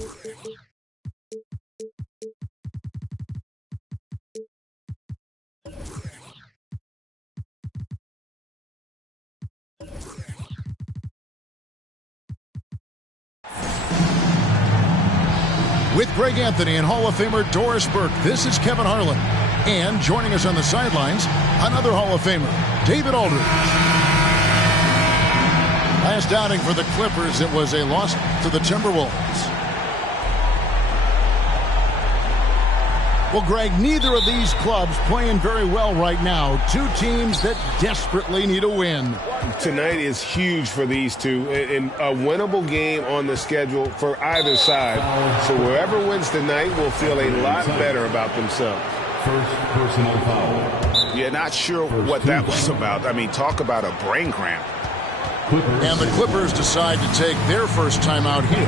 With Greg Anthony and Hall of Famer Doris Burke, this is Kevin Harlan. And joining us on the sidelines, another Hall of Famer, David Aldridge. Last outing for the Clippers, it was a loss to the Timberwolves. Well, Greg, neither of these clubs playing very well right now. Two teams that desperately need a win. Tonight is huge for these two, and a winnable game on the schedule for either side. So whoever wins tonight will feel a lot better about themselves. First personal foul. Yeah, not sure what that was about. I mean, talk about a brain cramp. Clippers. And the Clippers decide to take their first time out here.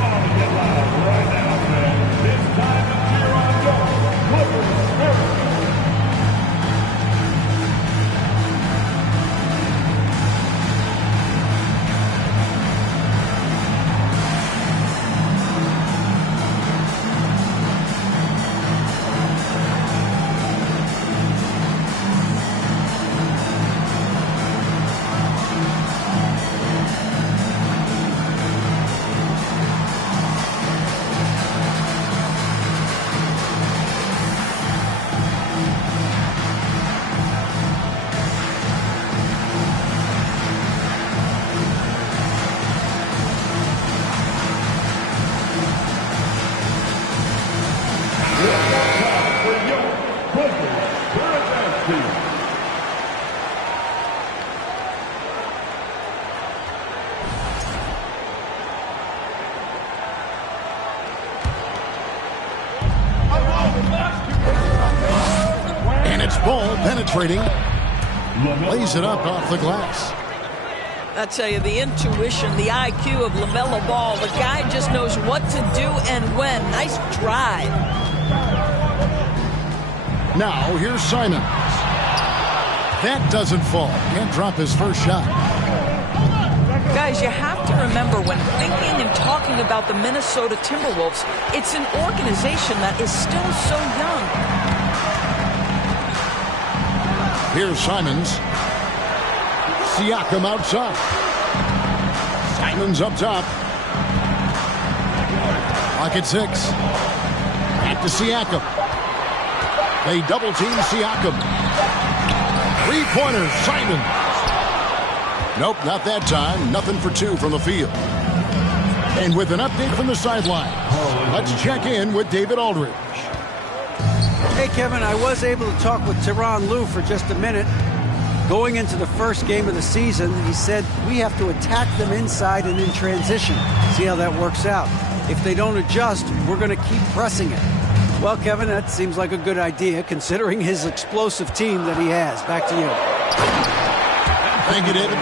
Ball penetrating, lays it up off the glass. I tell you, the intuition, the IQ of LaMelo Ball, the guy just knows what to do and when. Nice drive. Now here's Simons. That doesn't fall. Can't drop his first shot. Guys, you have to remember when thinking and talking about the Minnesota Timberwolves, it's an organization that is still so young. Here's Simons. Siakam outside. Simons up top. Clock at 6. Back to Siakam. They double team Siakam. Three-pointer, Simons. Nope, not that time. Nothing for two from the field. And with an update from the sideline, let's check in with David Aldridge. Hey, Kevin, I was able to talk with Tyronn Lue for just a minute. Going into the first game of the season, he said, we have to attack them inside and in transition. See how that works out. If they don't adjust, we're going to keep pressing it. Well, Kevin, that seems like a good idea, considering his explosive team that he has. Back to you. Thank you, David.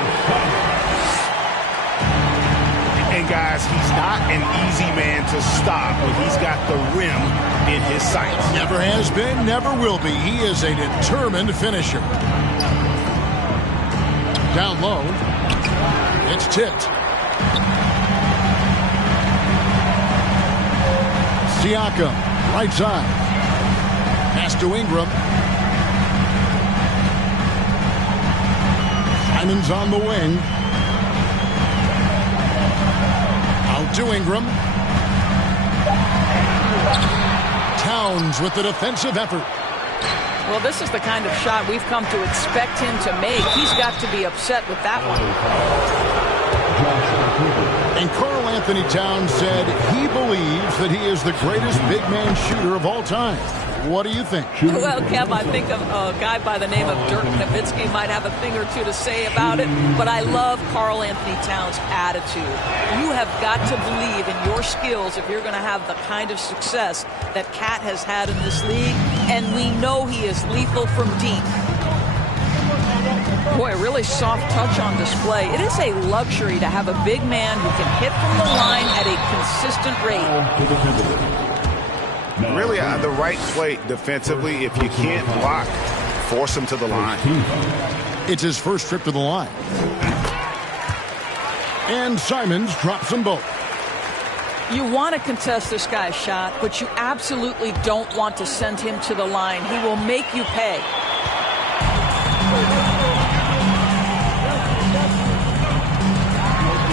And guys, he's not an easy man to stop when he's got the rim in his sights. Never has been, never will be. He is a determined finisher. Down low. It's tipped. Siakam, right side. Pass to Ingram. Simons on the wing. Out to Ingram. Towns with the defensive effort. Well, this is the kind of shot we've come to expect him to make. He's got to be upset with that one. And Karl Anthony Towns said he believes that he is the greatest big man shooter of all time. What do you think? Well, Kev, I think a guy by the name of Dirk Nowitzki might have a thing or two to say about it, but I love Karl Anthony Towns' attitude. You have got to believe in your skills if you're going to have the kind of success that Cat has had in this league, and we know he is lethal from deep. Boy, really soft touch on display. It is a luxury to have a big man who can hit from the line at a consistent rate. Really, the right play defensively. If you can't block, force him to the line. It's his first trip to the line. And Simons drops them both. You want to contest this guy's shot, but you absolutely don't want to send him to the line. He will make you pay.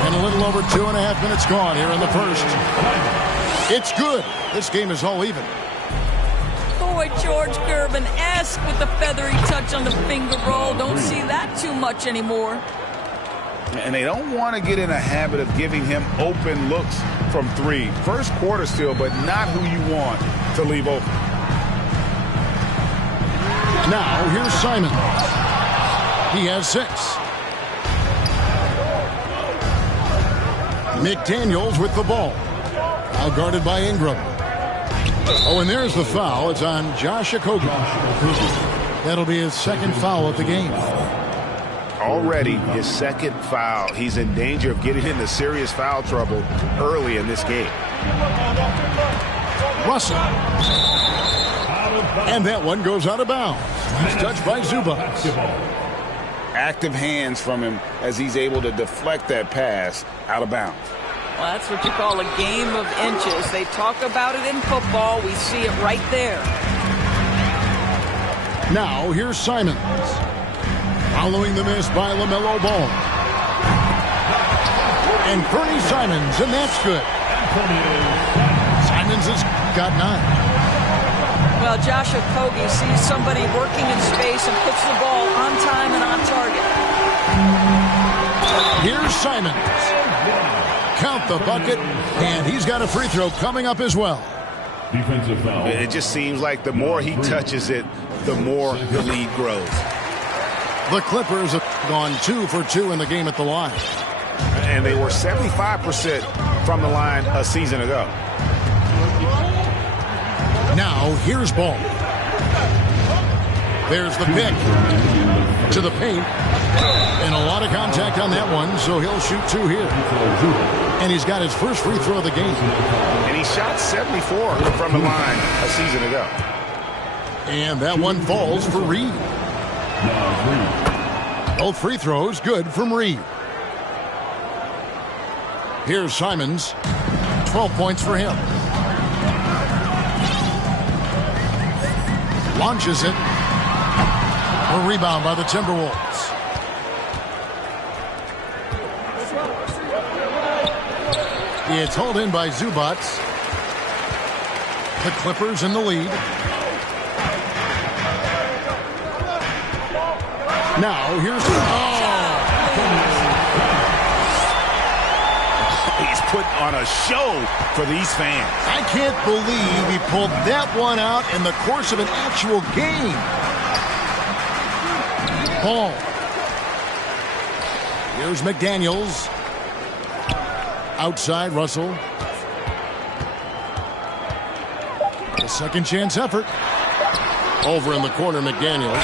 And a little over 2.5 minutes gone here in the first. It's good. This game is all even. Boy, George Gervin-esque with the feathery touch on the finger roll. Don't see that too much anymore. And they don't want to get in a habit of giving him open looks from three. First quarter still, but not who you want to leave open. Now, here's Simon. He has 6. McDaniels with the ball. Now guarded by Ingram. Oh, and there's the foul. It's on Josh Okogie. That'll be his second foul of the game. Already his second foul. He's in danger of getting into serious foul trouble early in this game. Russell. And that one goes out of bounds. He's touched by Zubac. Active hands from him as he's able to deflect that pass out of bounds. Well, that's what you call a game of inches. They talk about it in football. We see it right there. Now, here's Simons. Following the miss by LaMelo Ball. And Bernie Simons, and that's good. Simons has got 9. Well, Josh Okogie sees somebody working in space and puts the ball on time and on target. Here's Simons. Count the bucket, and he's got a free throw coming up as well. Defensive foul. It just seems like the more he touches it, the more the lead grows. The Clippers have gone 2 for 2 in the game at the line. And they were 75% from the line a season ago. Now, here's Ball. There's the pick to the paint. And a lot of contact on that one, so he'll shoot 2 here. And he's got his first free throw of the game. And he shot 74 from the line a season ago. And that one falls for Reed. Both free throws good from Reed. Here's Simons. 12 points for him. Launches it. A rebound by the Timberwolves. It's hauled in by Zubac. The Clippers in the lead. Now, here's... He's put on a show for these fans. I can't believe he pulled that one out in the course of an actual game. Ball. Here's McDaniels. Outside, Russell. A second chance effort. Over in the corner, McDaniels.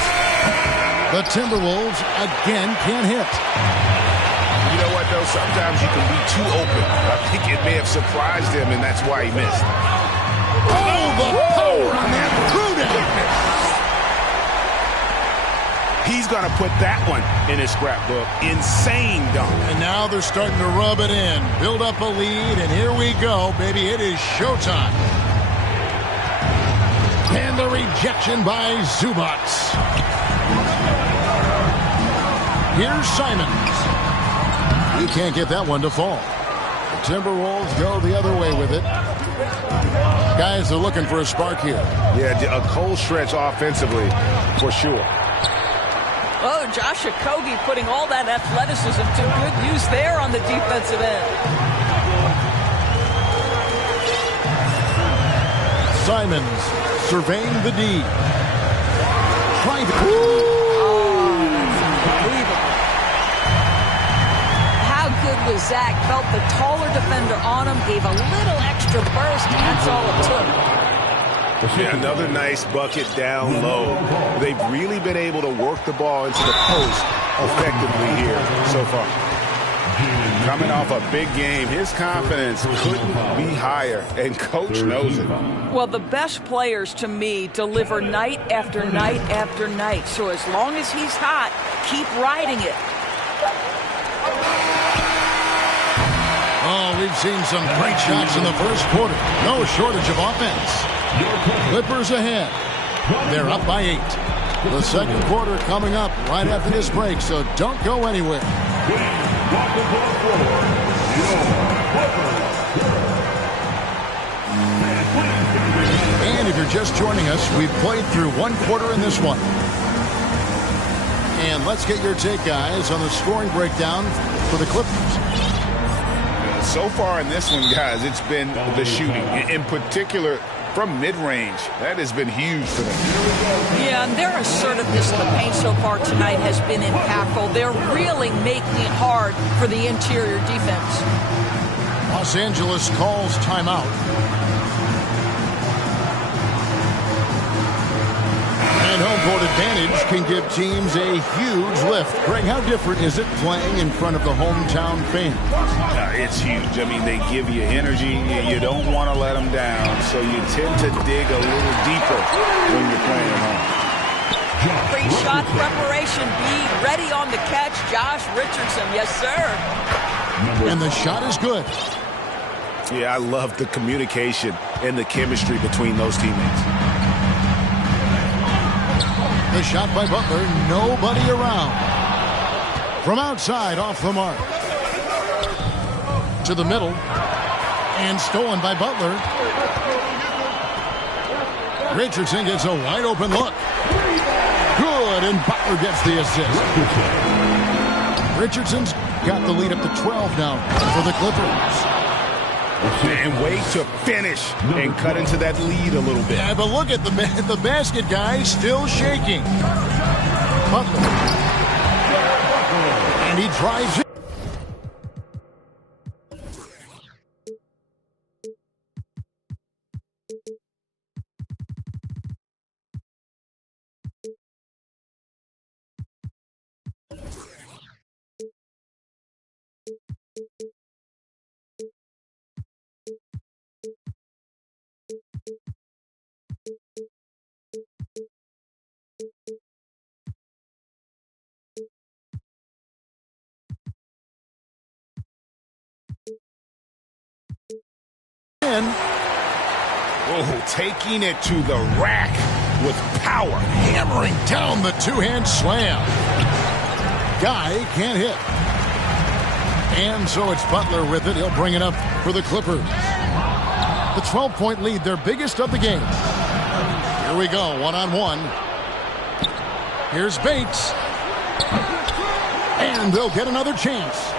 The Timberwolves again can't hit. You know what, though? Sometimes you can be too open. I think it may have surprised him, and that's why he missed. Oh, the power on that Prudence. He's going to put that one in his scrapbook. Insane dunk. And now they're starting to rub it in. Build up a lead, and here we go, baby. It is showtime. And the rejection by Zubac. Here's Simons. He can't get that one to fall. The Timberwolves go the other way with it. Guys are looking for a spark here. Yeah, a cold stretch offensively, for sure. Oh, Josh Okogie putting all that athleticism to good use there on the defensive end. Simons surveying the D. Trying to... Oh, that's unbelievable. How good was Zach? Felt the taller defender on him, gave a little extra burst, and that's all it took. Yeah, another nice bucket down low. They've really been able to work the ball into the post effectively here so far. Coming off a big game, his confidence couldn't be higher, and Coach knows it. Well, the best players, to me, deliver night after night after night. So as long as he's hot, keep riding it. Oh, we've seen some great shots in the first quarter. No shortage of offense. Clippers ahead. They're up by 8. The second quarter coming up right after this break, so don't go anywhere. And if you're just joining us, we've played through one quarter in this one. And let's get your take, guys, on the scoring breakdown for the Clippers. So far in this one, guys, it's been the shooting. In particular, from mid-range. That has been huge for them. Yeah, and their assertiveness in the paint so far tonight has been impactful. They're really making it hard for the interior defense. Los Angeles calls timeout. And home court advantage can give teams a huge lift. Greg, how different is it playing in front of the hometown fans? It's huge. I mean, they give you energy. You don't want to let them down, so you tend to dig a little deeper when you're playing at home. Pre-shot preparation. Be ready on the catch. Josh Richardson. Yes, sir. And the shot is good. Yeah, I love the communication and the chemistry between those teammates. The shot by Butler, nobody around. From outside, off the mark. To the middle. And stolen by Butler. Richardson gets a wide open look. Good, and Butler gets the assist. Richardson's got the lead up to 12 now for the Clippers. And wait to finish and cut into that lead a little bit. Yeah, but look at the basket guy still shaking. Butler. And he drives it. Oh, taking it to the rack with power. Hammering down the two-hand slam. Guy can't hit. And so it's Butler with it. He'll bring it up for the Clippers. The 12-point lead, their biggest of the game. Here we go, one-on-one. Here's Bates. And they'll get another chance.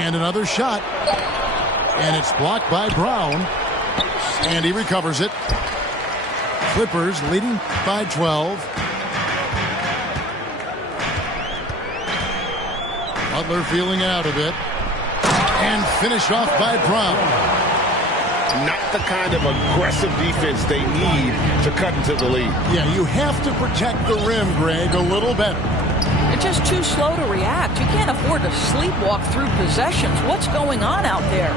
And another shot. And it's blocked by Brown. And he recovers it. Clippers leading by 12. Butler feeling out a bit. And finished off by Brown. Not the kind of aggressive defense they need to cut into the lead. Yeah, you have to protect the rim, Greg, a little better. They're just too slow to react. You can't afford to sleepwalk through possessions. What's going on out there?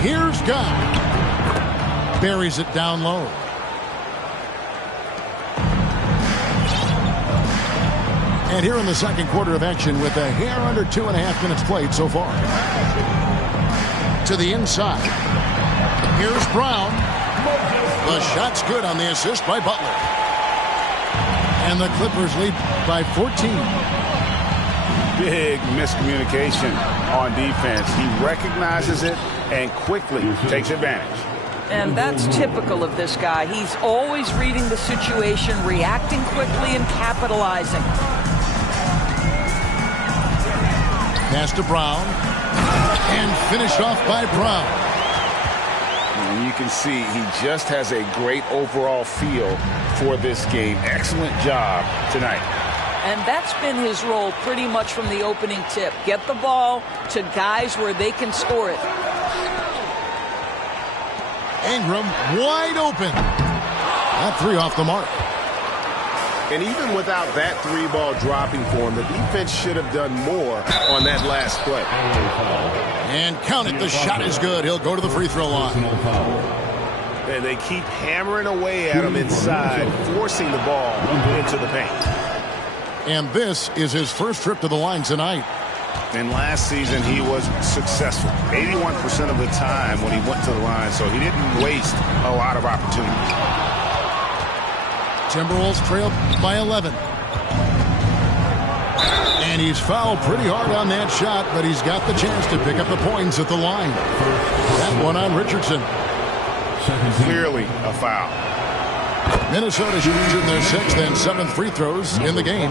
Here's Guy. Buries it down low. And here in the second quarter of action with a hair under 2.5 minutes played so far. To the inside. Here's Brown. The shot's good on the assist by Butler. And the Clippers lead by 14. Big miscommunication on defense. He recognizes it and quickly takes advantage. And that's typical of this guy. He's always reading the situation, reacting quickly, and capitalizing. Pass to Brown. And finished off by Brown. And you can see he just has a great overall feel for this game. Excellent job tonight. And that's been his role pretty much from the opening tip. Get the ball to guys where they can score it. Ingram wide open. That three off the mark. And even without that three ball dropping for him, the defense should have done more on that last play. And count it, the shot is good. He'll go to the free throw line. And they keep hammering away at him inside, forcing the ball into the paint. And this is his first trip to the line tonight. And last season, he was successful 81% of the time when he went to the line, so he didn't waste a lot of opportunities. Timberwolves trail by 11. And he's fouled pretty hard on that shot, but he's got the chance to pick up the points at the line. That one on Richardson. Clearly a foul. Minnesota shoots in their 6th and 7th free throws in the game.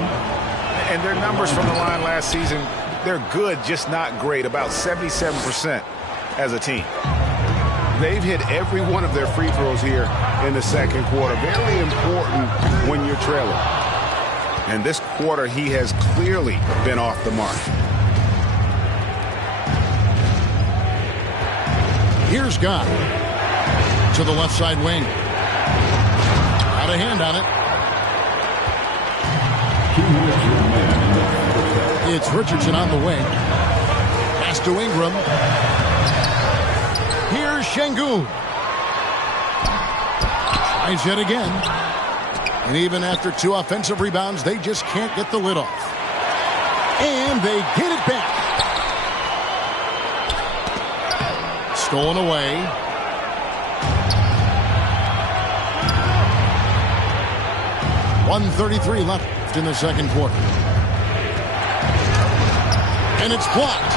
And their numbers from the line last season, they're good, just not great, about 77% as a team. They've hit every one of their free throws here in the second quarter. Very important when you're trailing. And this quarter, he has clearly been off the mark. Here's Guy to the left side wing. Out of hand on it. It's Richardson on the wing. Pass to Ingram. Here's Şengün. Tries yet again. And even after 2 offensive rebounds, they just can't get the lid off. And they get it back. Stolen away. .133 left in the second quarter. And it's blocked.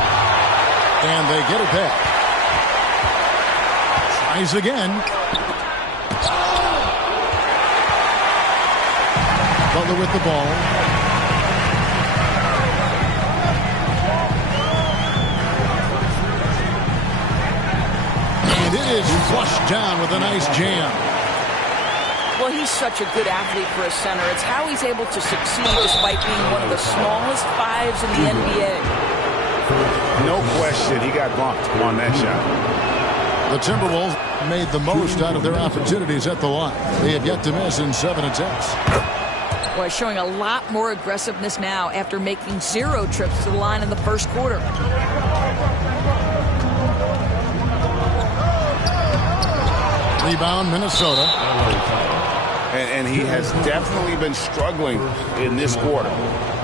And they get it back. Tries again. Butler with the ball. And it is flushed down with a nice jam. Well, he's such a good athlete for a center. It's how he's able to succeed despite being one of the smallest 5s in the NBA. No question, he got bumped on that shot. The Timberwolves made the most out of their opportunities at the line. They have yet to miss in 7 attempts. Boy, showing a lot more aggressiveness now after making 0 trips to the line in the first quarter. Rebound, Minnesota. And he has definitely been struggling in this quarter.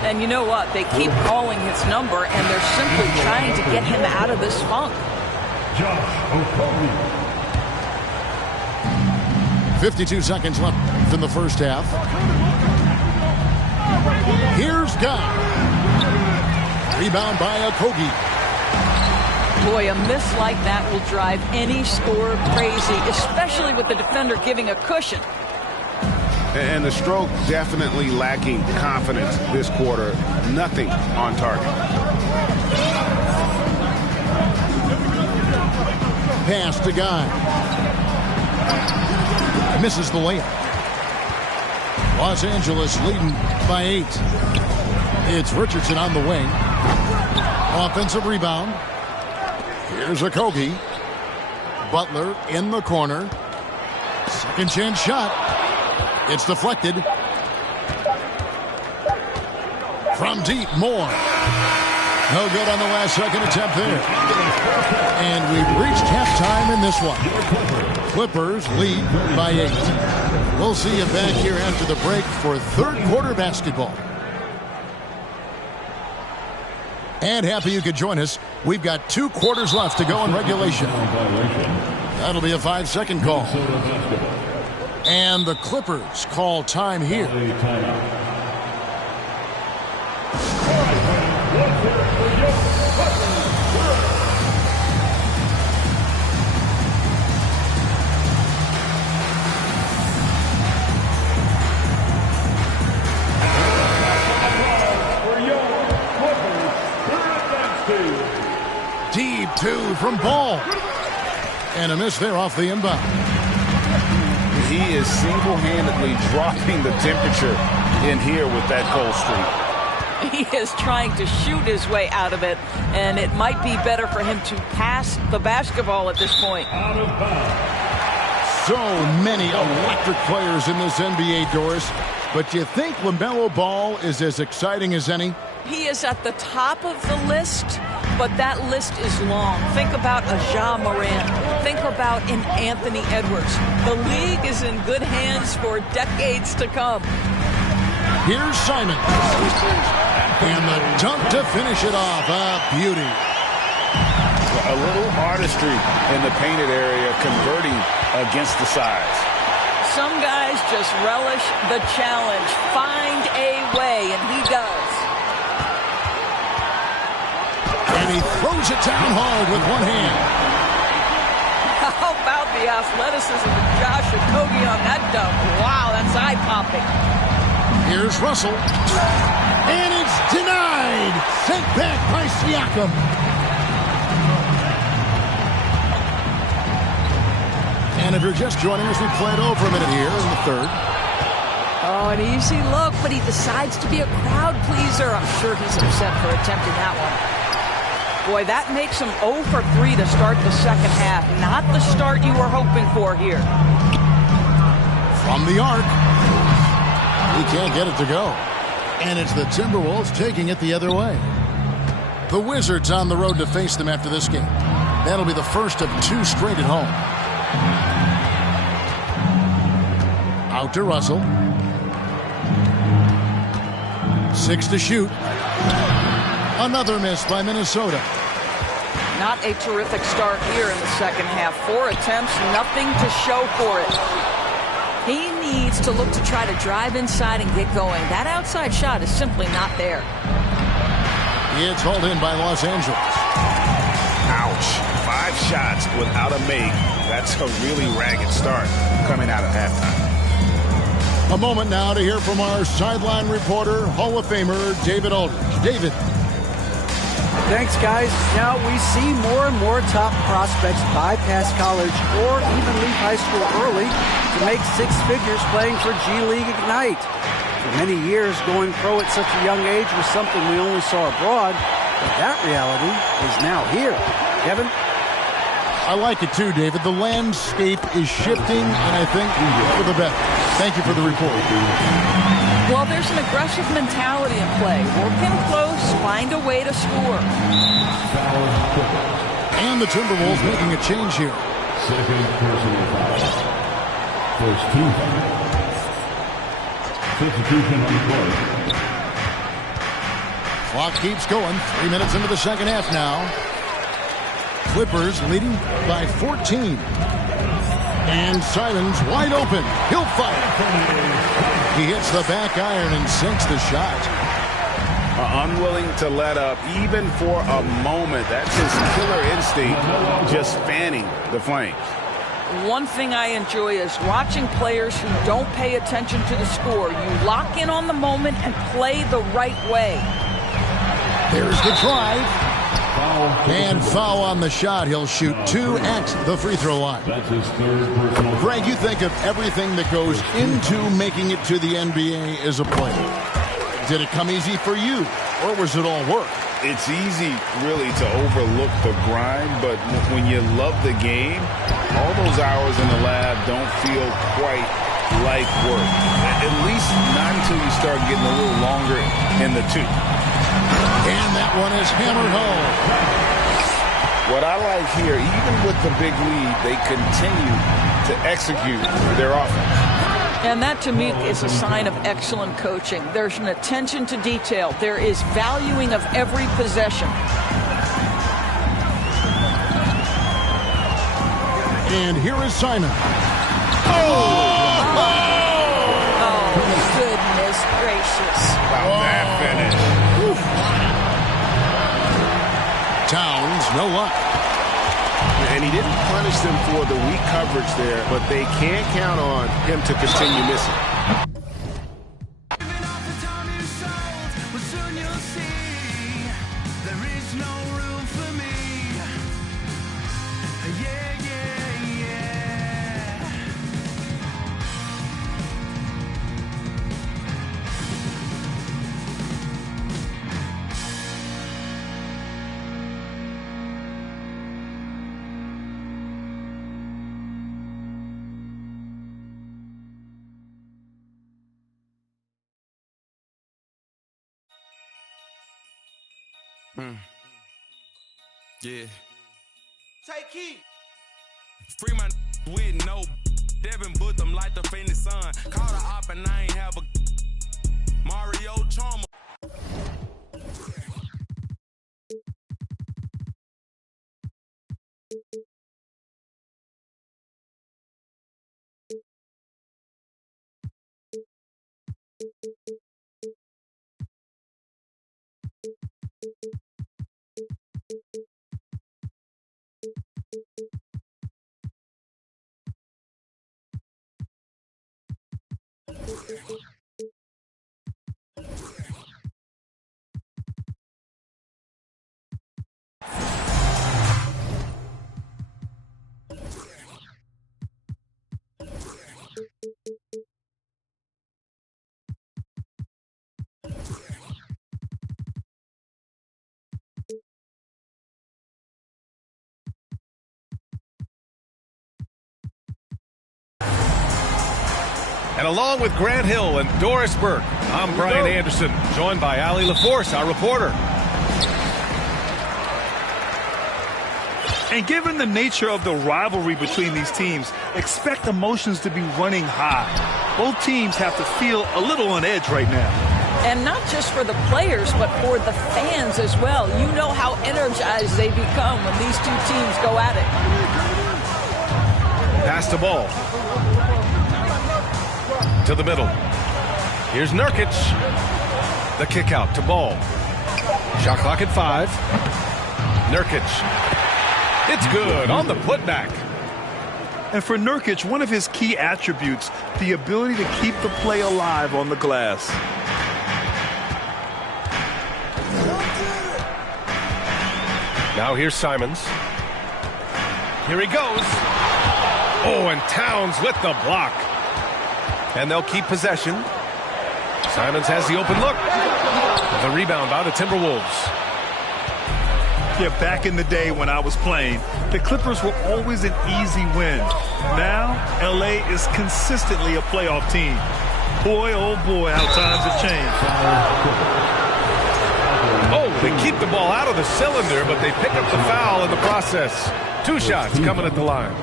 And you know what? They keep calling his number, and they're simply trying to get him out of this funk. 52 seconds left in the first half. Here's Guy. Rebound by Okogie. Boy, a miss like that will drive any scorer crazy, especially with the defender giving a cushion. And the stroke definitely lacking confidence this quarter. Nothing on target. Pass to Guy. Misses the layup. Los Angeles leading by 8. It's Richardson on the wing. Offensive rebound. Here's Okogie. Butler in the corner. Second chance shot. It's deflected. From deep, Moore. No good on the last second attempt there. And we've reached halftime in this one. Clippers lead by 8. We'll see you back here after the break for third quarter basketball. And happy you could join us. We've got 2 quarters left to go in regulation. That'll be a 5-second call. And the Clippers call time here. Deep 2 from Ball. And a miss there off the inbound. He is single-handedly dropping the temperature in here with that cold streak. He is trying to shoot his way out of it, and it might be better for him to pass the basketball at this point. So many electric players in this NBA, Doris. But you think LaMelo Ball is as exciting as any? He is at the top of the list, but that list is long. Think about a Ja Morant. Think about an Anthony Edwards. The league is in good hands for decades to come. Here's Simon. And the dunk to finish it off. A beauty. A little artistry in the painted area, converting against the size. Some guys just relish the challenge. Find a way, and he does. And he throws it down hard with one hand. How about the athleticism of Josh Okogie on that dunk? Wow, that's eye-popping. Here's Russell. And it's denied. Sent back by Siakam. And if you're just joining us, we played over a minute here in the third. Oh, an easy look, but he decides to be a crowd pleaser. I'm sure he's upset for attempting that one. Boy, that makes him 0 for 3 to start the second half. Not the start you were hoping for here. From the arc. He can't get it to go. And it's the Timberwolves taking it the other way. The Wizards on the road to face them after this game. That'll be the first of 2 straight at home. Out to Russell. 6 to shoot. Another miss by Minnesota. Not a terrific start here in the second half. 4 attempts, nothing to show for it. He needs to look to try to drive inside and get going. That outside shot is simply not there. It's hauled in by Los Angeles. Ouch. 5 shots without a make. That's a really ragged start coming out of halftime. A moment now to hear from our sideline reporter, Hall of Famer David Aldridge. David. Thanks, guys. Now we see more and more top prospects bypass college or even leave high school early to make 6 figures playing for G League Ignite. For many years, going pro at such a young age was something we only saw abroad, but that reality is now here. Kevin? I like it too, David. The landscape is shifting, and I think for the better. Thank you for the report. Well, there's an aggressive mentality in play. Work in close, find a way to score. And the Timberwolves making a change here. Second personal foul. First 2. Substitution on the court. Clock keeps going. 3 minutes into the second half now. Clippers leading by 14. And Simons wide open. He'll fire. He hits the back iron and sinks the shot. Unwilling to let up even for a moment. That's his killer instinct, just fanning the flames. One thing I enjoy is watching players who don't pay attention to the score. You lock in on the moment and play the right way. There's the drive. And foul on the shot. He'll shoot 2 at the free throw line. That's his 3rd personal. Greg, you think of everything that goes into making it to the NBA as a player. Did it come easy for you, or was it all work? It's easy, really, to overlook the grind, but when you love the game, all those hours in the lab don't feel quite like work. At least not until you start getting a little longer in the tooth. And that one is hammered home. What I like here, even with the big lead, they continue to execute their offense. And that, to me, is a sign of excellent coaching. There's an attention to detail. There is valuing of every possession. And here is Simon. Oh, goodness gracious. Wow, that finish. Towns, no luck. And he didn't punish them for the weak coverage there, but they can't count on him to continue missing. Yeah. Take heat. Free my with no Devin put them like the Phoenix Sun. Call the op and I ain't have a Mario Chalmers. And along with Grant Hill and Doris Burke, I'm Brian Anderson, joined by Allie LaForce, our reporter. And given the nature of the rivalry between these teams, expect emotions to be running high. Both teams have to feel a little on edge right now. And not just for the players, but for the fans as well. You know how energized they become when these two teams go at it. Pass the ball to the middle. Here's Nurkic. The kick out to Ball. Shot clock at 5. Nurkic. It's good on the putback. And for Nurkic, one of his key attributes, the ability to keep the play alive on the glass. Now here's Simons. Here he goes. Oh, and Towns with the block. And they'll keep possession. Simons has the open look. The rebound by the Timberwolves. Yeah, back in the day when I was playing, the Clippers were always an easy win. Now, LA is consistently a playoff team. Boy, oh boy, how times have changed. Oh, they keep the ball out of the cylinder, but they pick up the foul in the process. 2 shots coming at the line.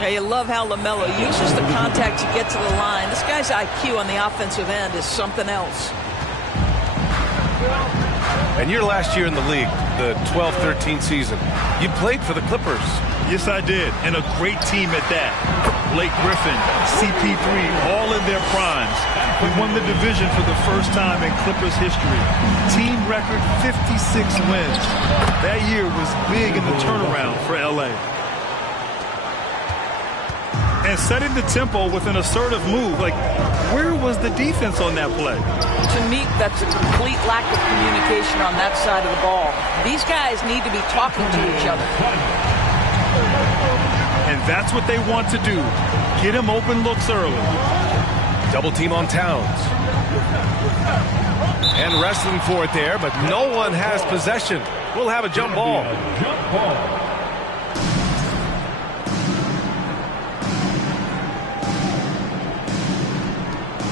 Yeah, you love how LaMelo uses the contact to get to the line. This guy's IQ on the offensive end is something else. And your last year in the league, the 12-13 season, you played for the Clippers. Yes, I did, and a great team at that. Blake Griffin, CP3, all in their primes. We won the division for the first time in Clippers history. Team record 56 wins. That year was big in the turnaround for LA. And setting the tempo with an assertive move. Like, where was the defense on that play? To me, that's a complete lack of communication on that side of the ball. These guys need to be talking to each other. And that's what they want to do. Get him open looks early. Double team on Towns. And wrestling for it there, but no one has possession. We'll have a jump ball.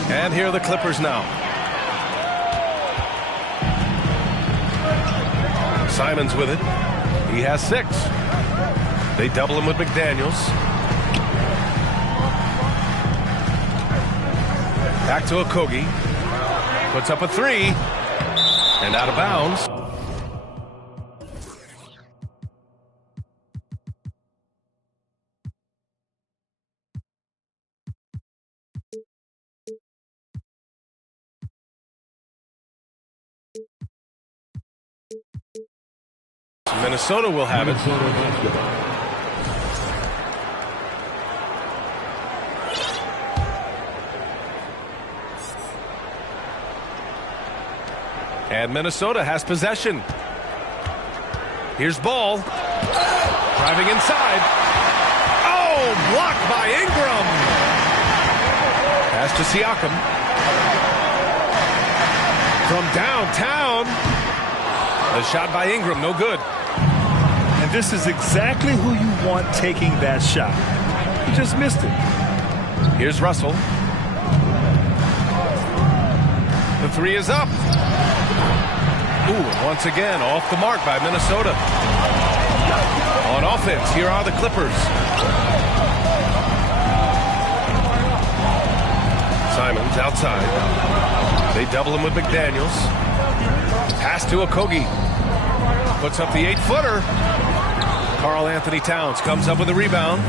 And here are the Clippers now. Simons with it. He has 6. They double him with McDaniels. Back to Okogie. Puts up a 3. And out of bounds. Minnesota will have it. And Minnesota has possession. Here's Ball. Driving inside. Oh, blocked by Ingram. Pass to Siakam. From downtown. The shot by Ingram, no good. And this is exactly who you want taking that shot. He just missed it. Here's Russell. The 3 is up. Ooh, and once again, off the mark by Minnesota. On offense, here are the Clippers. Simons outside. They double him with McDaniels. Pass to Okogie. Puts up the 8-footer. Karl Anthony Towns comes up with a rebound.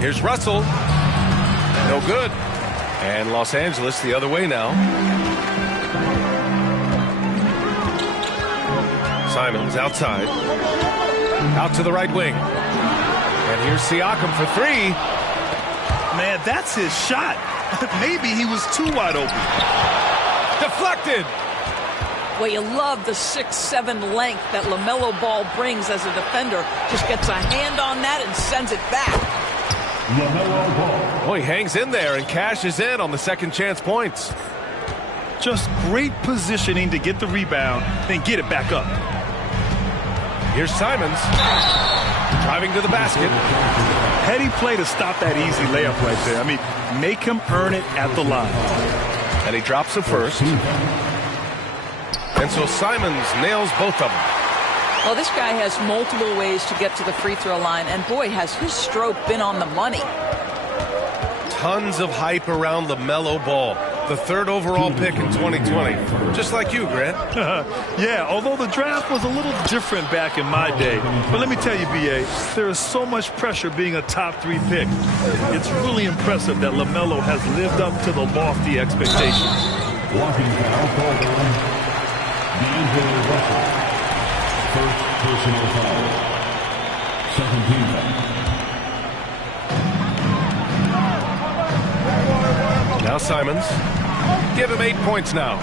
Here's Russell. No good. And Los Angeles the other way now. Simons outside. Out to the right wing. And here's Siakam for three. Man, that's his shot. Maybe he was too wide open. Deflected. Well, you love the 6'7" length that LaMelo Ball brings as a defender. Just gets a hand on that and sends it back. LaMelo Ball. Well, he hangs in there and cashes in on the second chance points. Just great positioning to get the rebound, then get it back up. Here's Simons. Driving to the basket. Heady play to stop that easy layup right there. I mean, make him earn it at the line. And he drops the first. And so Simons nails both of them. Well, this guy has multiple ways to get to the free throw line, and boy, has his stroke been on the money. Tons of hype around LaMelo Ball, the third overall pick in 2020. Just like you, Grant. Yeah, although the draft was a little different back in my day. But let me tell you, B.A., there is so much pressure being a top 3 pick. It's really impressive that LaMelo has lived up to the lofty expectations. Walking foul called on D'Angelo Russell. First personal foul. Second team foul. Now Simons. Give him 8 points now.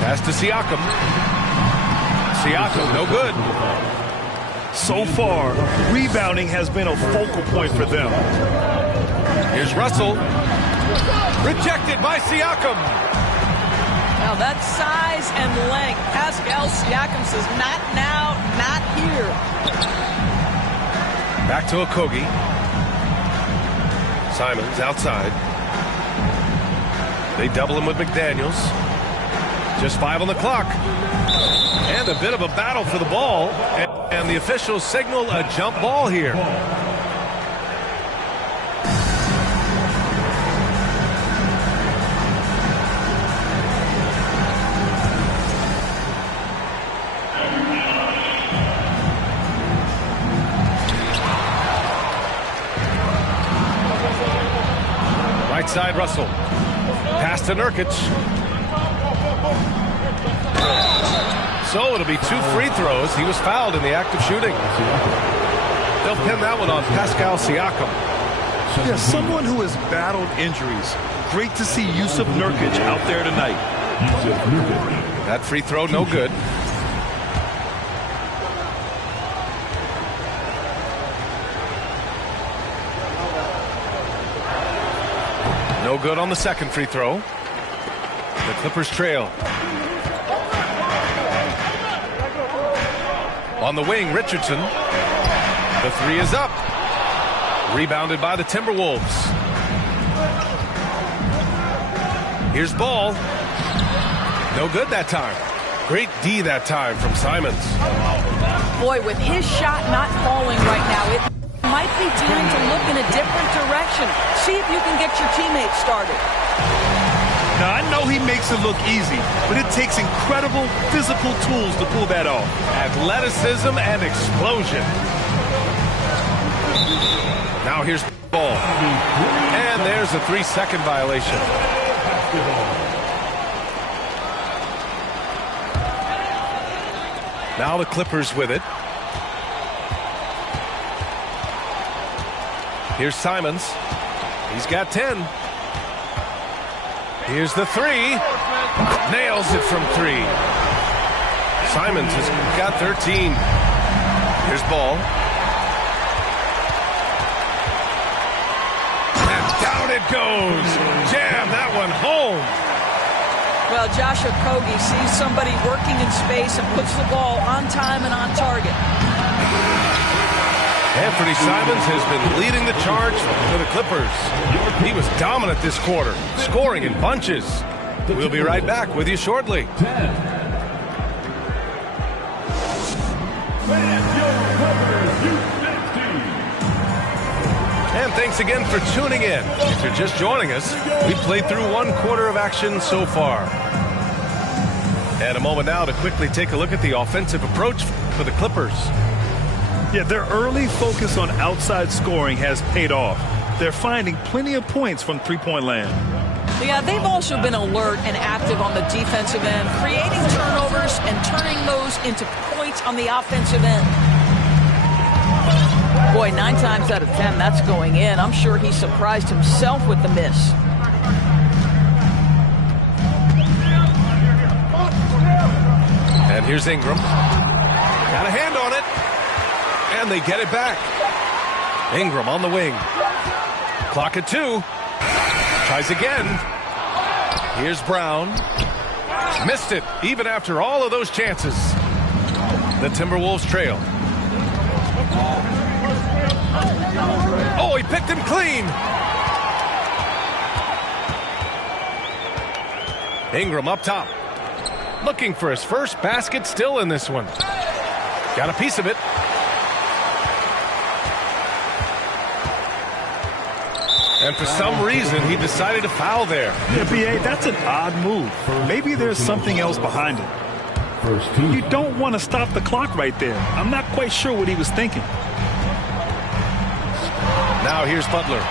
Pass to Siakam. Siakam, no good. So far, rebounding has been a focal point for them. Here's Russell. Rejected by Siakam. Now that size and length, Pascal Siakam says, not now, not here. Back to Okogie. Simons outside. They double him with McDaniels. Just 5 on the clock. And a bit of a battle for the ball. And the officials signal a jump ball here. Right side, Russell. Pass to Nurkic. So it'll be 2 free throws. He was fouled in the act of shooting. They'll pin that one on Pascal Siakam. Yeah, someone who has battled injuries. Great to see Yusuf Nurkic out there tonight. That free throw, no good. No good on the second free throw. The Clippers trail. On the wing, Richardson. The 3 is up. Rebounded by the Timberwolves. Here's Ball. No good that time. Great D that time from Simons. Boy, with his shot not falling right now, it might be time to look in a different direction. See if you can get your teammates started. Now, I know he makes it look easy, but it takes incredible physical tools to pull that off. Athleticism and explosion. Now here's Ball. And there's a 3-second violation. Now the Clippers with it. Here's Simons. He's got 10. Here's the 3. Nails it from 3. Simons has got 13. Here's Ball. And down it goes. Jam that one home. Well, Josh Okogie sees somebody working in space and puts the ball on time and on target. Anthony Simons has been leading the charge for the Clippers. He was dominant this quarter, scoring in bunches. We'll be right back with you shortly. 10. And thanks again for tuning in. If you're just joining us, we've played through 1 quarter of action so far. And a moment now to quickly take a look at the offensive approach for the Clippers. Yeah, their early focus on outside scoring has paid off. They're finding plenty of points from three-point land. Yeah, they've also been alert and active on the defensive end, creating turnovers and turning those into points on the offensive end. Boy, 9 times out of 10, that's going in. I'm sure he surprised himself with the miss. And here's Ingram. Got a hand on it. And they get it back. Ingram on the wing. Clock at 2. Tries again. Here's Brown. Missed it, even after all of those chances. The Timberwolves trail. Oh, he picked him clean. Ingram up top. Looking for his first basket still in this one. Got a piece of it. And for some reason, he decided to foul there. Yeah, B.A., that's an odd move. Maybe there's something else behind it. You don't want to stop the clock right there. I'm not quite sure what he was thinking. Now here's Butler.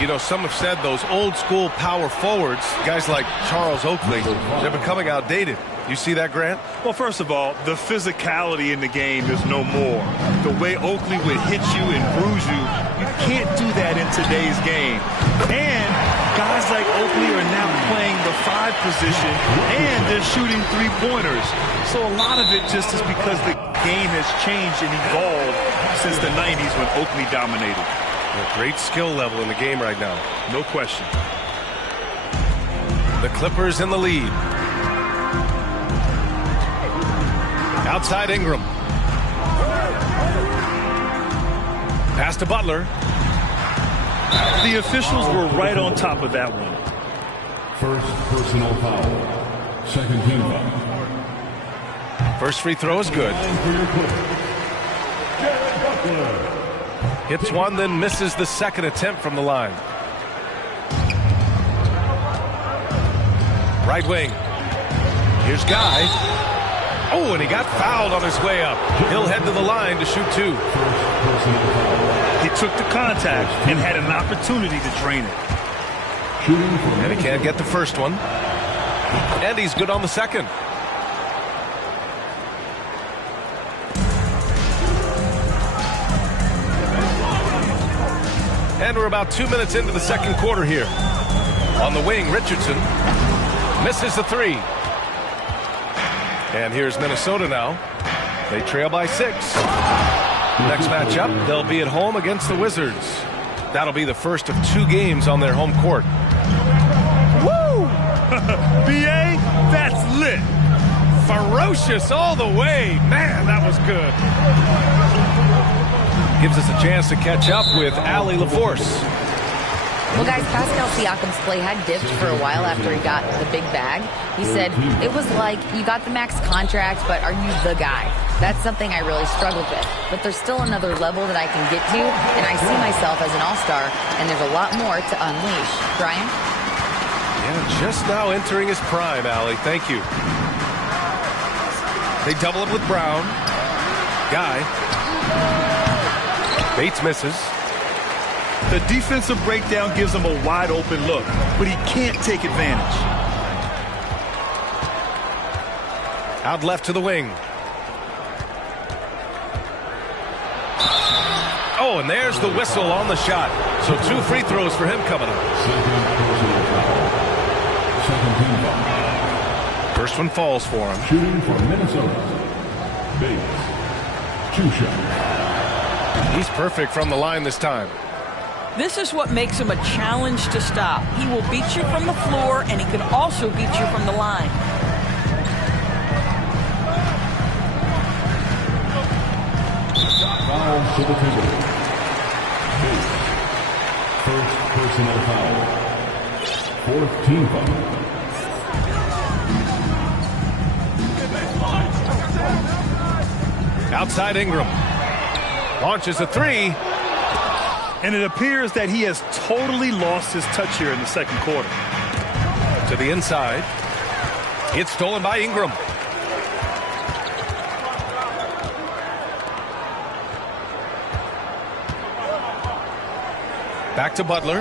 You know, some have said those old school power forwards, guys like Charles Oakley, they're becoming outdated. You see that, Grant? Well, first of all, the physicality in the game is no more. The way Oakley would hit you and bruise you, you can't do that in today's game. And guys like Oakley are now playing the 5 position, and they're shooting 3-pointers. So a lot of it just is because the game has changed and evolved since the 90s when Oakley dominated. A great skill level in the game right now. No question. The Clippers in the lead. Outside Ingram. Pass to Butler. The officials were right on top of that one. First personal foul. Second team foul. First free throw is good. Hits one, then misses the second attempt from the line. Right wing. Here's Guy. Oh, and he got fouled on his way up. He'll head to the line to shoot 2. He took the contact and had an opportunity to drain it. And he can't get the first one. And he's good on the second. And we're about 2 minutes into the second quarter here. On the wing, Richardson misses the 3. And here's Minnesota now. They trail by 6. Next matchup, they'll be at home against the Wizards. That'll be the first of 2 games on their home court. Woo! B.A., that's lit. Ferocious all the way. Man, that was good. Gives us a chance to catch up with Allie LaForce. Well, guys, Pascal Siakam's play had dipped for a while after he got the big bag. He said, it was like, you got the max contract, but are you the guy? That's something I really struggled with. But there's still another level that I can get to, and I see myself as an all-star, and there's a lot more to unleash. Brian? Yeah, just now entering his prime, Allie. Thank you. They double up with Brown. Guy. Bates misses. The defensive breakdown gives him a wide open look, but he can't take advantage. Out left to the wing. Oh, and there's the whistle on the shot. So 2 free throws for him coming up. First one falls for him. Shooting for Minnesota. Bates. 2 shots. He's perfect from the line this time. This is what makes him a challenge to stop. He will beat you from the floor, and he can also beat you from the line. Foul to the table. First personal foul. Fourth team foul. Outside Ingram. Launches a three. And it appears that he has totally lost his touch here in the second quarter. To the inside. It's stolen by Ingram. Back to Butler.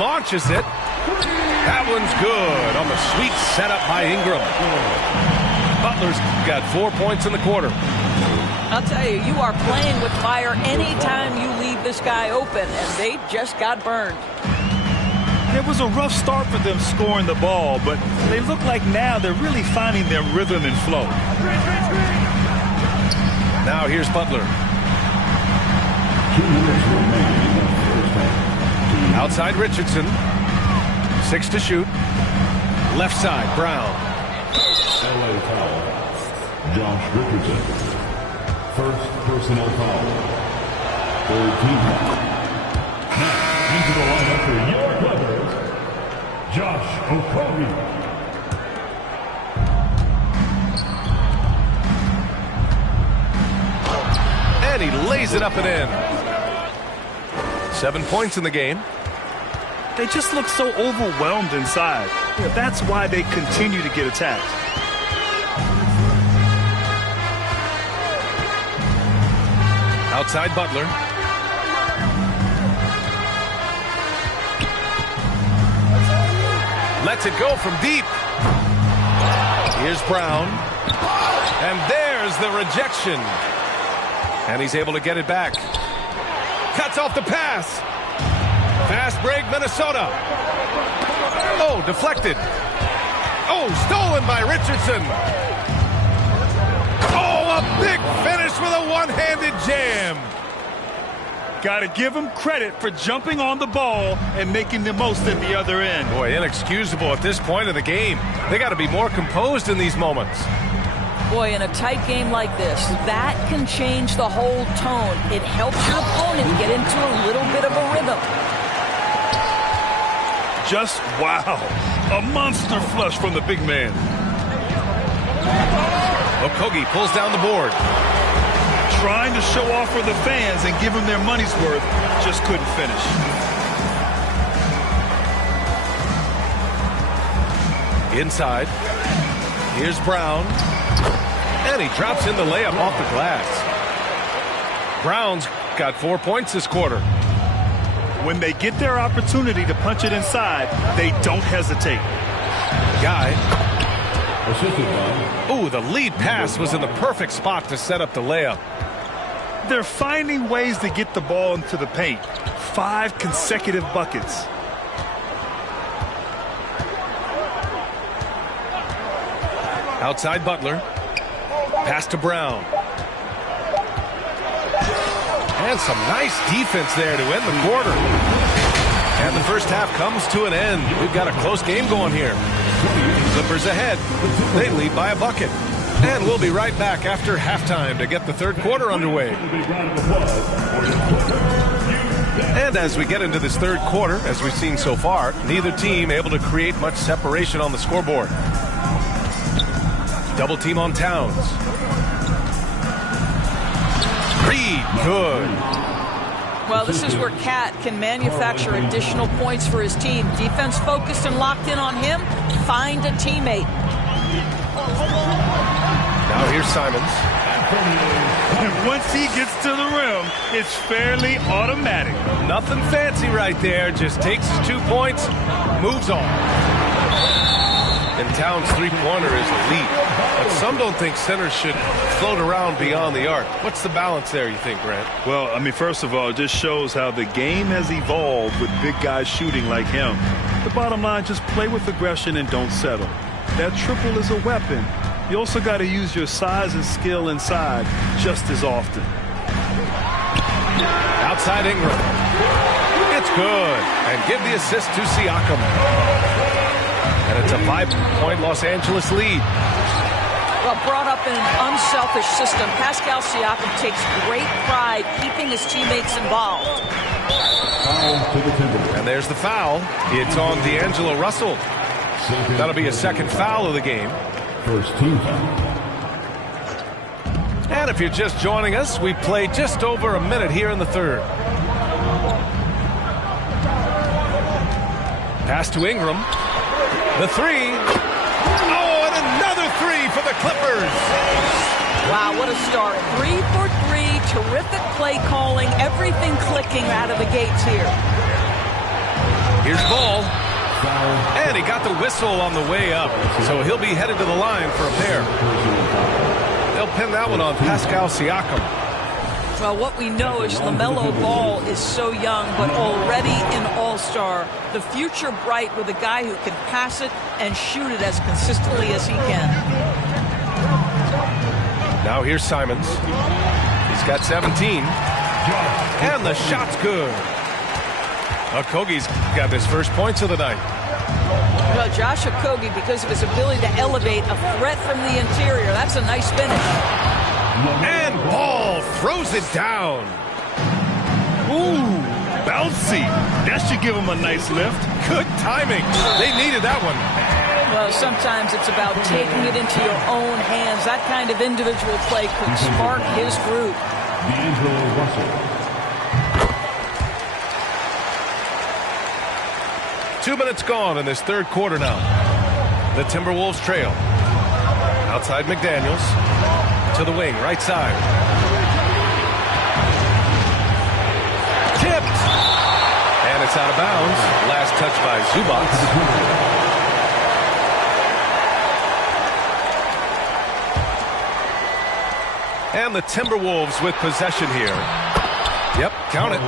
Launches it. That one's good on the sweet setup by Ingram. Butler's got 4 points in the quarter. I'll tell you, you are playing with fire anytime you leave this guy open, and they just got burned. It was a rough start for them scoring the ball, but they look like now they're really finding their rhythm and flow. Now here's Butler. Outside Richardson. 6 to shoot. Left side, Brown. LA foul. Josh Richardson. First personal foul. Third team foul. Now into the lineup for your Clippers, Josh Okogie. And he lays it up and in. 7 points in the game. They just look so overwhelmed inside. That's why they continue to get attacked. Outside Butler. Lets it go from deep. Here's Brown. And there's the rejection. And he's able to get it back. Cuts off the pass. Fast break, Minnesota. Oh, deflected. Oh, stolen by Richardson. Oh, a big finish with a one-handed jam. Got to give him credit for jumping on the ball and making the most at the other end. Boy, inexcusable at this point of the game. They got to be more composed in these moments. Boy, in a tight game like this, that can change the whole tone. It helps your opponent get into a little bit of a rhythm. Just wow. A monster flush from the big man. Okogie pulls down the board. Trying to show off for the fans and give them their money's worth. Just couldn't finish. Inside. Here's Brown. And he drops in the layup off the glass. Brown's got 4 points this quarter. When they get their opportunity to punch it inside, they don't hesitate. Guy. Ooh, the lead pass was in the perfect spot to set up the layup. They're finding ways to get the ball into the paint. 5 consecutive buckets. Outside Butler. Pass to Brown. And some nice defense there to end the quarter. And the first half comes to an end. We've got a close game going here. Clippers ahead. They lead by a bucket. And we'll be right back after halftime to get the third quarter underway. And as we get into this third quarter, as we've seen so far, neither team able to create much separation on the scoreboard. Double team on Towns. Reed, good. Well, this is where Cat can manufacture additional points for his team. Defense focused and locked in on him. Find a teammate. Now here's Simons. And once he gets to the rim, it's fairly automatic. Nothing fancy right there. Just takes his 2 points, moves on. And Towns' three-pointer is elite. But some don't think centers should float around beyond the arc. What's the balance there, you think, Grant? Well, I mean, first of all, it just shows how the game has evolved with big guys shooting like him. The bottom line, just play with aggression and don't settle. That triple is a weapon. You also got to use your size and skill inside just as often. Outside Ingram. It's good. And give the assist to Siakam. And it's a 5-point Los Angeles lead. Well, brought up in an unselfish system, Pascal Siakam takes great pride keeping his teammates involved. And there's the foul. It's on D'Angelo Russell. That'll be a second foul of the game. First team foul. And And if you're just joining us, we played just over a minute here in the third. Pass to Ingram. The three. Oh, and another three for the Clippers. Wow, what a start. 3 for 3. Terrific play calling. Everything clicking out of the gates here. Here's Ball. And he got the whistle on the way up. So he'll be headed to the line for a pair. They'll pin that one on Pascal Siakam. Well, what we know is LaMelo Ball is so young, but already an all-star. The future bright with a guy who can pass it and shoot it as consistently as he can. Now here's Simons. He's got 17. And the shot's good. Okogie's got his first points of the night. Well, Josh Okogie, because of his ability to elevate a threat from the interior, that's a nice finish. And Ball throws it down. Ooh, bouncy. That should give him a nice lift. Good timing. They needed that one. Well, sometimes it's about taking it into your own hands. That kind of individual play could spark his group. D'Angelo Russell. 2 minutes gone in this third quarter now. The Timberwolves trail. Outside McDaniels. To the wing, right side. Tipped. And it's out of bounds. Last touch by Zubac. And the Timberwolves with possession here. Yep, count it.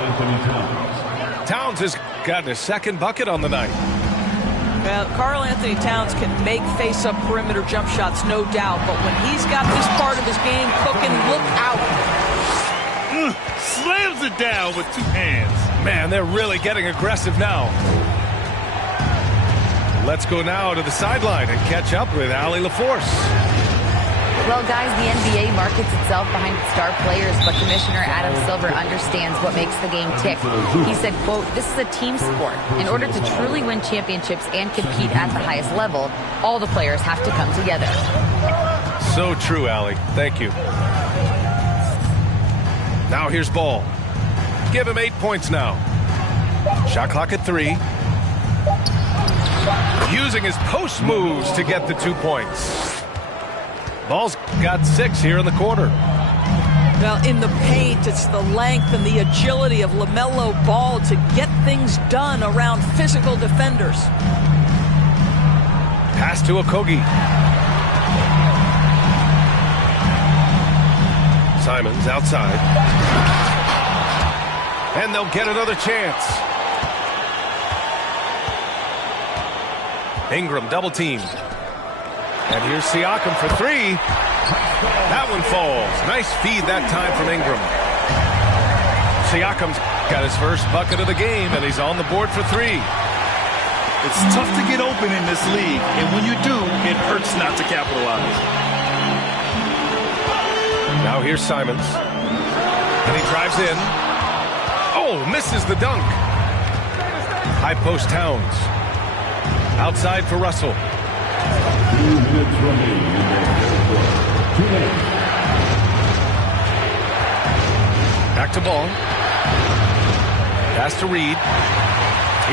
Towns has gotten his second bucket on the night. Well, Karl Anthony Towns can make face-up perimeter jump shots, no doubt. But when he's got this part of his game cooking, look out. Slams it down with two hands. Man, they're really getting aggressive now. Let's go now to the sideline and catch up with Allie LaForce. Well, guys, the NBA markets itself behind its star players, but Commissioner Adam Silver understands what makes the game tick. He said, quote, "This is a team sport. In order to truly win championships and compete at the highest level, all the players have to come together." So true, Allie. Thank you. Now here's Ball. Give him 8 points now. Shot clock at 3. Using his post moves to get the 2 points. Ball's got 6 here in the quarter. Well, in the paint, it's the length and the agility of LaMelo Ball to get things done around physical defenders. Pass to Okogie. Simons outside. And they'll get another chance. Ingram double teamed. And here's Siakam for 3. That one falls. Nice feed that time from Ingram. Siakam's got his first bucket of the game, and he's on the board for 3. It's tough to get open in this league, and when you do, it hurts not to capitalize. Now here's Simons. And he drives in. Oh, misses the dunk. High post Towns. Outside for Russell. 2 minutes remaining in the third quarter. 2 minutes. Back to Ball. Pass to Reed.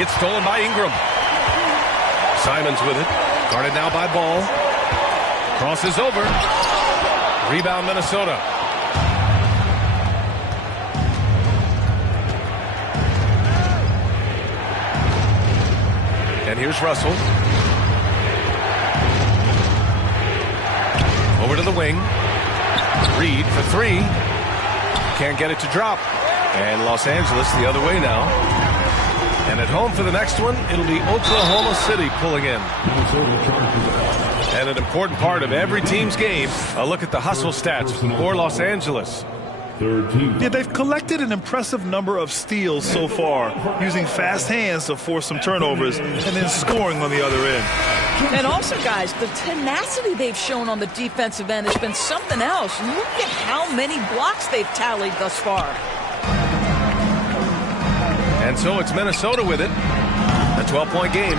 It's stolen by Ingram. Simons with it. Guarded now by Ball. Crosses over. Rebound Minnesota. And here's Russell. Over to the wing. Reed for 3. Can't get it to drop. And Los Angeles the other way now. And at home for the next one, it'll be Oklahoma City pulling in. And an important part of every team's game, a look at the hustle stats for Los Angeles. Yeah, they've collected an impressive number of steals so far, using fast hands to force some turnovers and then scoring on the other end. And also, guys, the tenacity they've shown on the defensive end has been something else. Look at how many blocks they've tallied thus far. And so it's Minnesota with it. A 12-point game.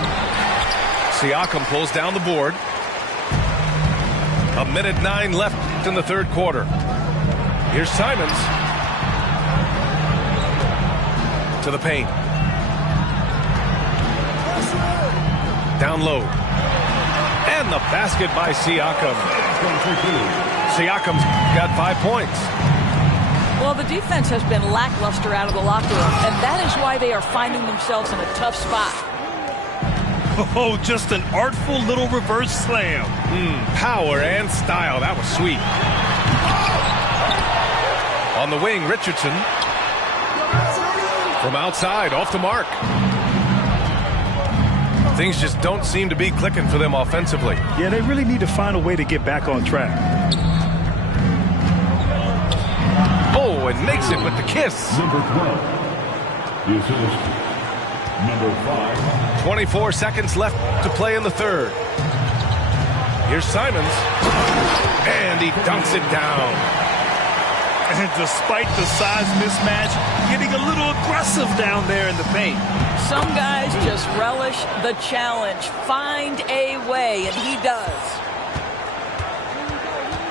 Siakam pulls down the board. 1:09 left in the third quarter. Here's Simons. To the paint. Down low. And the basket by Siakam. Siakam's got 5 points. Well, the defense has been lackluster out of the locker room, and that is why they are finding themselves in a tough spot. Oh, just an artful little reverse slam. Power and style. That was sweet. On the wing, Richardson. From outside, off the mark. Things just don't seem to be clicking for them offensively. Yeah, they really need to find a way to get back on track. Oh, and makes it with the kiss. Number 12. The assist. Number 5. 24 seconds left to play in the third. Here's Simons. And he dunks it down. And despite the size mismatch, getting a little aggressive down there in the paint. Some guys just relish the challenge. Find a way, and he does.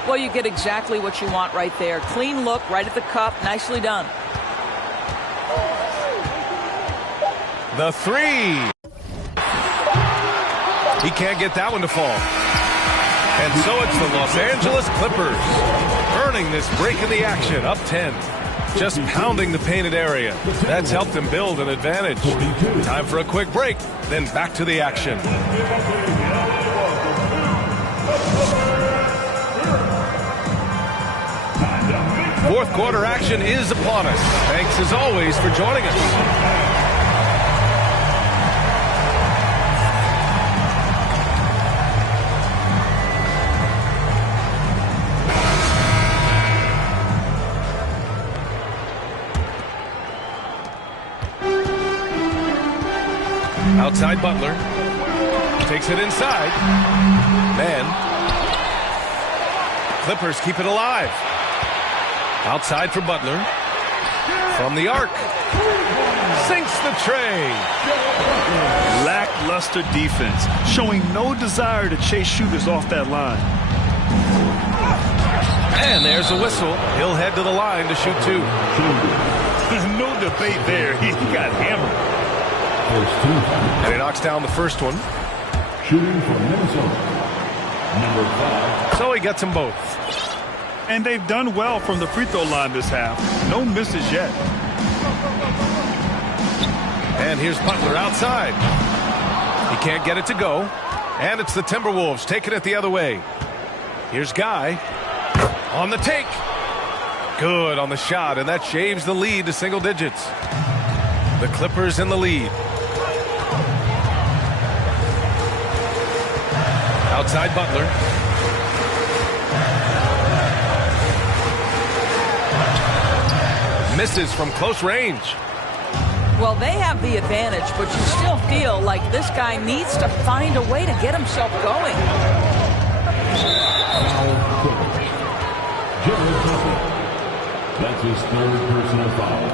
Well, you get exactly what you want right there. Clean look, right at the cup. Nicely done. The three. He can't get that one to fall. And so it's the Los Angeles Clippers earning this break in the action, up 10. Just pounding the painted area. That's helped them build an advantage. Time for a quick break, then back to the action. Fourth quarter action is upon us. Thanks as always for joining us. Outside Butler. Takes it inside. Man. Clippers keep it alive. Outside for Butler. From the arc. Sinks the tray. Lackluster defense. Showing no desire to chase shooters off that line. And there's a whistle. He'll head to the line to shoot two. No debate there. He got hammered. And he knocks down the first one. Shooting from Minnesota. Number 5. So he gets them both. And they've done well from the free throw line this half. No misses yet. And here's Butler outside. He can't get it to go. And it's the Timberwolves taking it the other way. Here's Guy. On the take. Good on the shot, and that shaves the lead to single digits. The Clippers in the lead. Outside Butler. Misses from close range. Well, they have the advantage, but you still feel like this guy needs to find a way to get himself going. That's his third personal foul.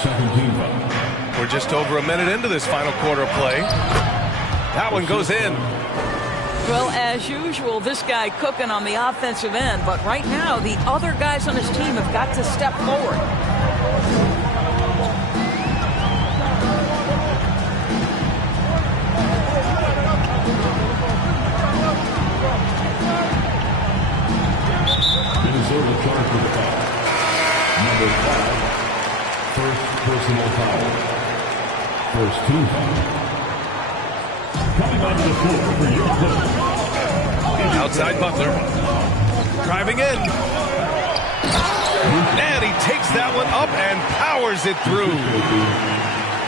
Second team foul. We're just over a minute into this final quarter of play. That one goes in. Well, as usual, this guy cooking on the offensive end, but right now the other guys on his team have got to step forward. Minnesota charged with the foul. Number 5, first personal foul. First team foul. Coming onto the floor for your Clippers. Outside Butler. Driving in. And he takes that one up and powers it through.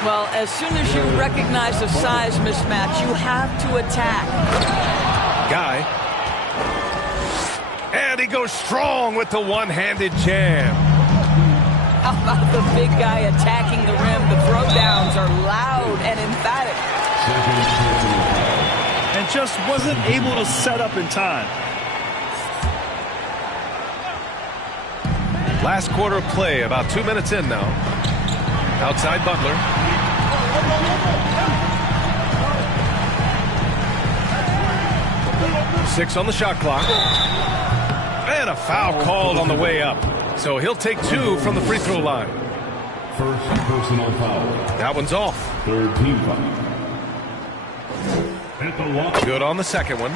Well, as soon as you recognize the size mismatch, you have to attack. Guy. And he goes strong with the one-handed jam. How about the big guy attacking the rim? The throwdowns are loud and emphatic. And just wasn't able to set up in time. Last quarter of play, about 2 minutes in now. Outside Butler. Six on the shot clock. And a foul called on the way up. So he'll take 2 from the free throw line. First personal foul. That one's off. Third team foul. At the line. Good on the second one.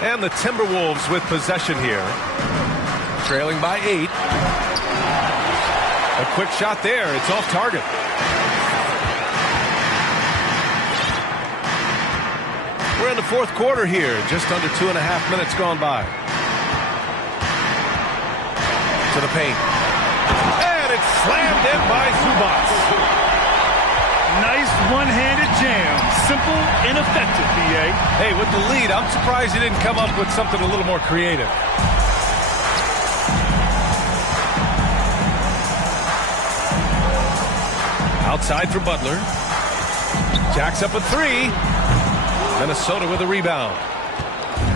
And the Timberwolves with possession here. Trailing by 8. A quick shot there. It's off target. We're in the fourth quarter here. Just under 2.5 minutes gone by. To the paint. And it's slammed in by Zubac. Nice one-handed jam. Simple and effective, B.A. Hey, with the lead, I'm surprised he didn't come up with something a little more creative. Outside for Butler. Jacks up a 3. Minnesota with a rebound.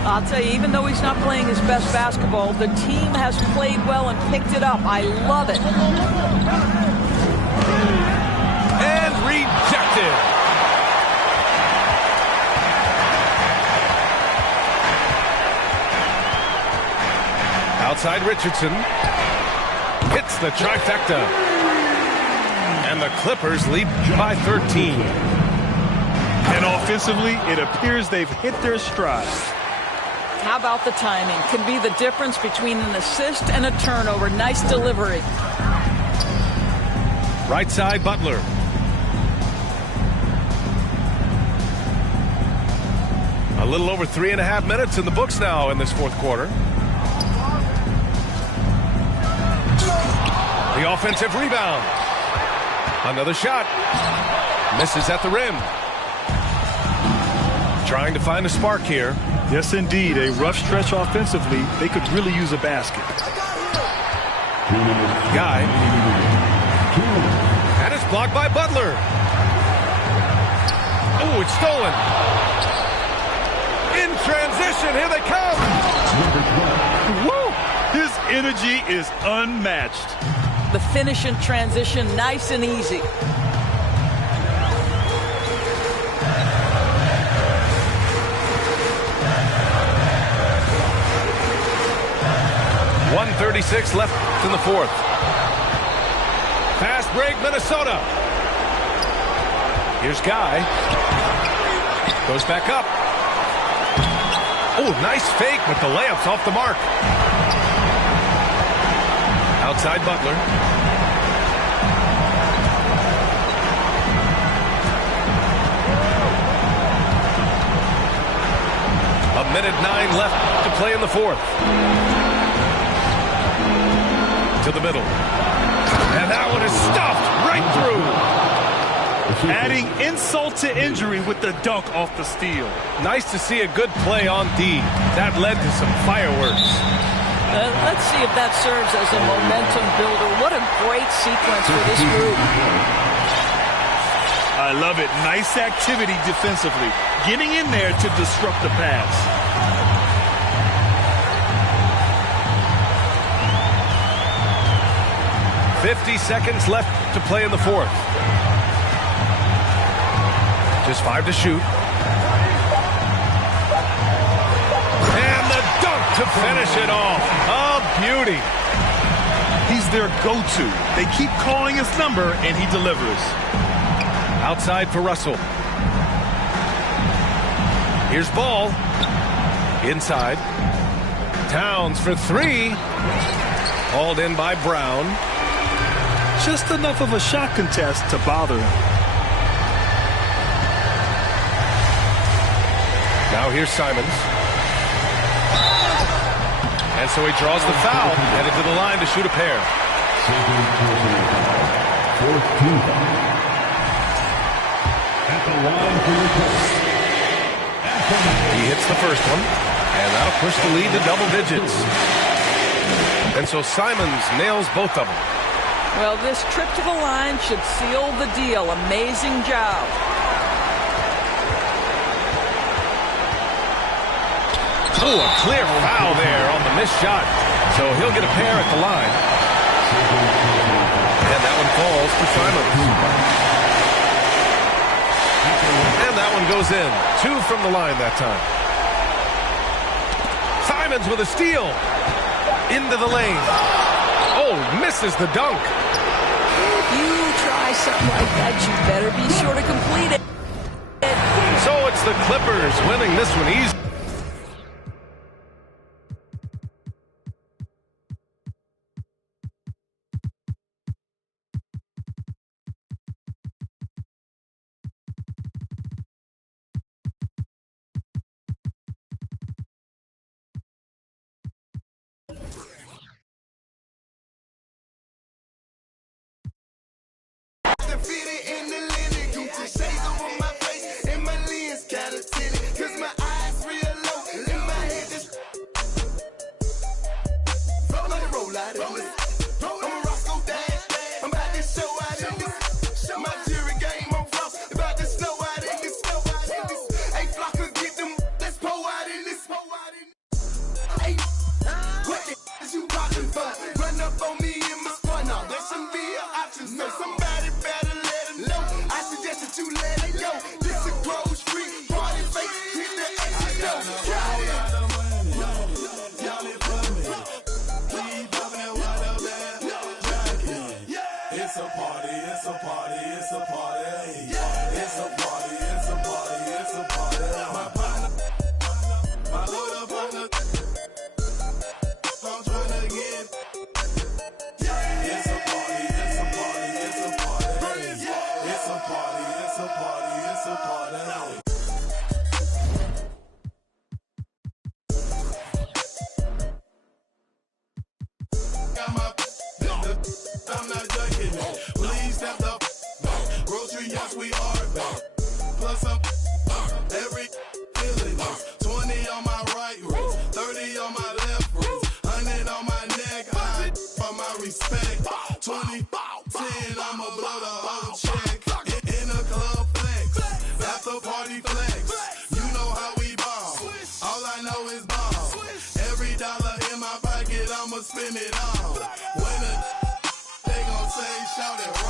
I'll tell you, even though he's not playing his best basketball, the team has played well and picked it up. I love it. And rejected. Outside Richardson. Hits the trifecta. And the Clippers lead by 13. And offensively, it appears they've hit their stride. How about the timing? Can be the difference between an assist and a turnover. Nice delivery. Right side, Butler. A little over 3.5 minutes in the books now in this fourth quarter. The offensive rebound. Another shot. Misses at the rim. Trying to find a spark here. Yes, indeed. A rough stretch offensively. They could really use a basket. Guy. And it's blocked by Butler. Oh, it's stolen. In transition. Here they come. Woo! His energy is unmatched. The finish in transition, nice and easy. .136 left in the fourth. Fast break, Minnesota. Here's Guy. Goes back up. Oh, nice fake, but the layup's off the mark. Outside Butler. A minute 9 left to play in the fourth. To the middle. And that one is stuffed right through. Adding insult to injury with the dunk off the steal. Nice to see a good play on D. That led to some fireworks. Let's see if that serves as a momentum builder. What a great sequence for this group. I love it. Nice activity defensively. Getting in there to disrupt the pass. .50 seconds left to play in the fourth. Just 5 to shoot. And the dunk to finish it off. A beauty. He's their go-to. They keep calling his number, and he delivers. Outside for Russell. Here's Ball. Inside. Towns for 3. Hauled in by Brown. Just enough of a shot contest to bother him. Now here's Simons. And so he draws the foul, headed to the line to shoot a pair. Fourth team foul. At the line for the coach. He hits the first one, and that'll push the lead to double digits. And so Simons nails both of them. Well, this trip to the line should seal the deal. Amazing job. Oh, a clear foul there on the missed shot. So he'll get a pair at the line. And that one falls for Simons. And that one goes in. 2 from the line that time. Simons with a steal. Into the lane. Oh, misses the dunk. You try something like that, you better be sure to complete it. So it's the Clippers winning this one easy. Spin it all. When they gon' say, shout it right.